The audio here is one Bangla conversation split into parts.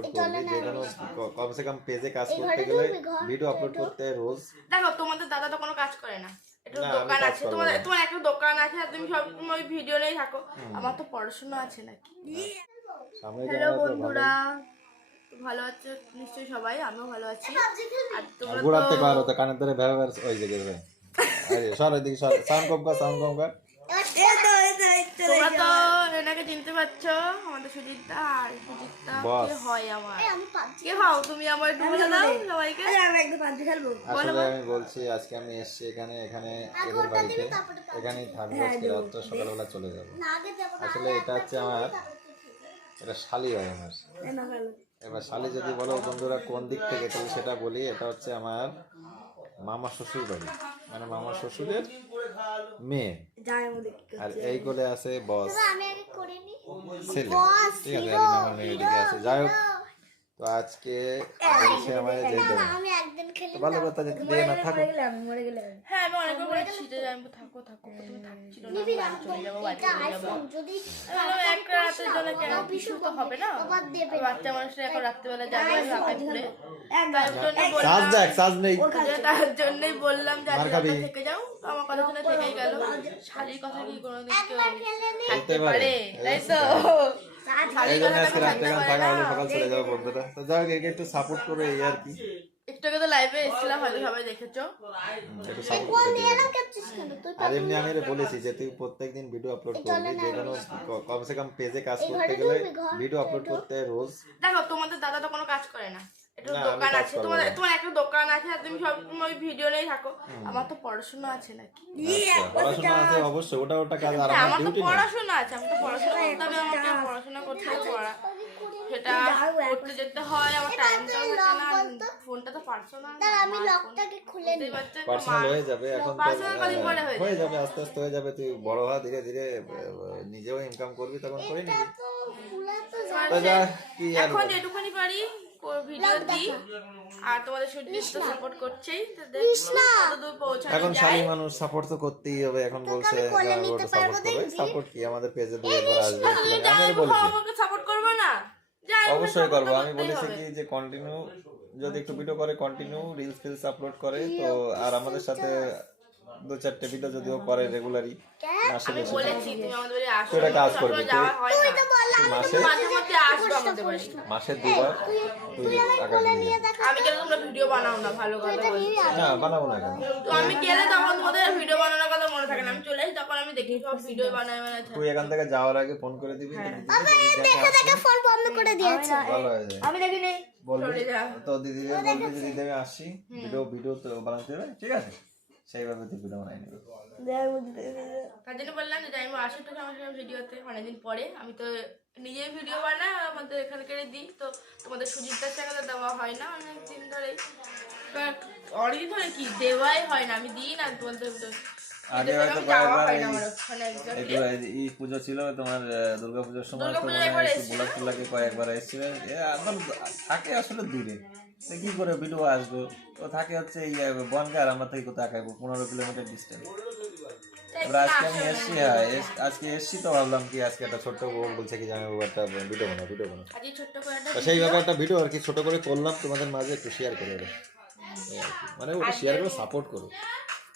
আপলোড করবি, যে কোনো কমসে কম পেজে কাজ করতে গেলে ভিডিও আপলোড করতে রোজ। দেখো তোমাদের দাদা তো কোনো কাজ করে না, একটু দোকান আছে, তোমার একটা দোকান আছে আর তুমি সবসময় ভিডিও নিয়েই থাকো। আমার তো পড়াশোনা আছে নাকি। হ্যালো বন্ধুরা, ভালো আছো নিশ্চয়ই সবাই, আমিও ভালো আছি। আর তোমরা ঘুরাতে পারো তো কানের ধরে ভেবে ওই যে গেছে। আরে সর ওইদিকে সর, সাউন্ড কম কর, সাউন্ড কম কর। তোমরা তো এনাকে চিনতে পারছো, আমাদের সুজিতদা। আর সুজিতদা কে হয় আমার, কে হও তুমি? আমার একটু বলে দাও সবাইকে। আসলে আমি বলছি আজকে আমি এসেছি এখানে এদের বাড়িতে, এখানেই থাকবো আজকে রাতটা, সকালবেলা চলে যাবো। আসলে এটা হচ্ছে আমার, এটা শালি হয় আমার। এবার শালি যদি বলো বন্ধুরা কোন দিক থেকে, তাহলে সেটা বলি, এটা হচ্ছে আমার মামা শ্বশুর বাড়ি, মানে মামা শ্বশুরের মেয়ে। আর এই কোলে আছে বস ছেলে, ঠিক আছে? আর আমার মেয়ে ওদিকে আছে। যাই হোক, তো আজকে বলছে আমাদের যেতে ভালো কথা, যেতে দিয়ে না থাকো। হ্যাঁ আমি অনেকবার বলেছি যে আমি থাকো থাকো, তুমি থাকছিল না, বাড়ি চলে যাবো, বাড়ি চলে যাবো। এক রাতের জন্য কেন, কিছু তো হবে না, বাচ্চা মানুষরা এখন রাত্রিবেলা যাবে রাতে ঘুরে, তার জন্যই বললাম যে থেকে যাও। তো আমার কথা শুনে থেকেই গেল। শালির কথা কি কোনোদিন কেউ থাকতে পারে? তাই তো সকাল চলে যাবো বন্ধুরা। তো যাই হোক, একটু সাপোর্ট করে এই আর কি। একটু আগে তো লাইভে এসেছিলাম, হয়তো সবাই দেখেছো। একটু সাপোর্ট করে দিও। আর এমনি আমি বলেছি যে তুই প্রত্যেকদিন ভিডিও আপলোড করবি, যে কোনো কমসে কম পেজে কাজ করতে গেলে ভিডিও আপলোড করতে রোজ। দেখো তোমাদের দাদা তো কোনো কাজ করে না, একটু দোকান আছে, তোমার একটা দোকান আছে আর তুমি সবসময় ভিডিও নিয়েই থাকো। আমার তো পড়াশোনা আছে নাকি। পড়াশোনা আছে অবশ্যই, ওটা কাজ। আর আমার আমার তো ডিউটি না। পড়াশোনা আছে, আমি তো পড়াশোনা করতে হবে, আমাকে পড়াশোনা করতে পড়া সেটা করতে যেতে হয়, আমার টাইমটাও থাকে না। ফোনটা তো পার্সোনাল, আমি লকটাকে খুলে নিই। পার্সোনাল হয়ে যাবে এখন, পার্সোনাল কদিন পরে হয়ে যাবে, আস্তে আস্তে হয়ে যাবে। তুই বড় হওয়া ধীরে ধীরে নিজেও ইনকাম করবি, তখন করে নিবি। তো যা কি আর এখন যেটুকুনি পারি ভিডিও দিই, আর তোমাদের সুজিত তো সাপোর্ট করছেই, তো কতদূর পৌঁছানো এখন যায়। শালী মানুষ সাপোর্ট তো করতেই হবে। এখন বলছে সাপোর্ট করবে, সাপোর্ট কি আমাদের পেজে দুই একবার আসবে, আমি বলেছি আমাকে সাপোর্ট করবে না? অবশ্যই করবো। আমি বলেছি কি যে কন্টিনিউ যদি একটু ভিডিও করে, কন্টিনিউ রিলস ফিলস আপলোড করে, তো আর আমাদের সাথে দু চারটে ভিডিও যদিও করে রেগুলারই, মাসে বেশি বলেছি তুমি আমাদের বাড়ি আসো, তুই একটা কাজ করবি, যাওয়া হয় না, মাসে মাঝে মধ্যে আসবে আমাদের বাড়ি। মাসে দুবার তুই টাকা দিয়ে আমি কেন তোমরা ভিডিও বানাও না? ভালো কথা বলছি না, বানাবো না কেন? তো আমি গেলে তখন তোমাদের ভিডিও বানানোর কথা মনে থাকে না, আমি চলে আসি তখন আমি দেখি সব ভিডিও বানায় তুই এখান থেকে যাওয়ার আগে ফোন করে দিবি, ফোন বন্ধ করে দিয়েছে। ভালো হয়ে যায়। আমি দেখিনি বলবি তো দিদি বলবি যে দিদি আমি আসছি, ভিডিও তো বানাতে হবে, ঠিক আছে? সেইভাবে তুই ভিডিও বানাই নিবি। তার জন্য বললাম যে আমি আসি তো আমার সঙ্গে ভিডিওতে অনেকদিন পরে। আমি তো নিজেই ভিডিও বানাই, আমাদের এখানকার দিই, তো তোমাদের সুজিতদার সঙ্গে দেওয়া হয় না অনেকদিন ধরেই, অনেকদিন ধরে কি দেওয়াই হয় না, আমি দিই না তোমাদের। আগে হয়তো এই পুজো ছিল তোমার, দুর্গাপুজোর সময় তো ব্লগ কয়েকবার এসেছিল। থাকে আসলে দূরে, কি করে ভিডিও আসবো? ও থাকে হচ্ছে এই বনগার, আমরা থেকে কোথায় আঁকাবো, 15 কিলোমিটার ডিস্টেন্স। এবার আজকে আমি এসছি, হ্যাঁ আজকে এসছি, তো ভাবলাম কি আজকে একটা ছোট্ট বলছে কি আমি একটা ভিডিও বানাবো, সেইভাবে একটা ভিডিও আর কি ছোট করে করলাম, তোমাদের মাঝে একটু শেয়ার করে দেবো, মানে ওটা শেয়ার করে সাপোর্ট করো।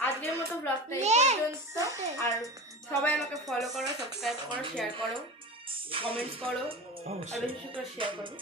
আজকের মতো ব্লগটা এই পর্যন্ত। আর সবাই আমাকে ফলো করো, সাবস্ক্রাইব করো, শেয়ার করো, কমেন্টস করো, আর বেশি করে শেয়ার করো।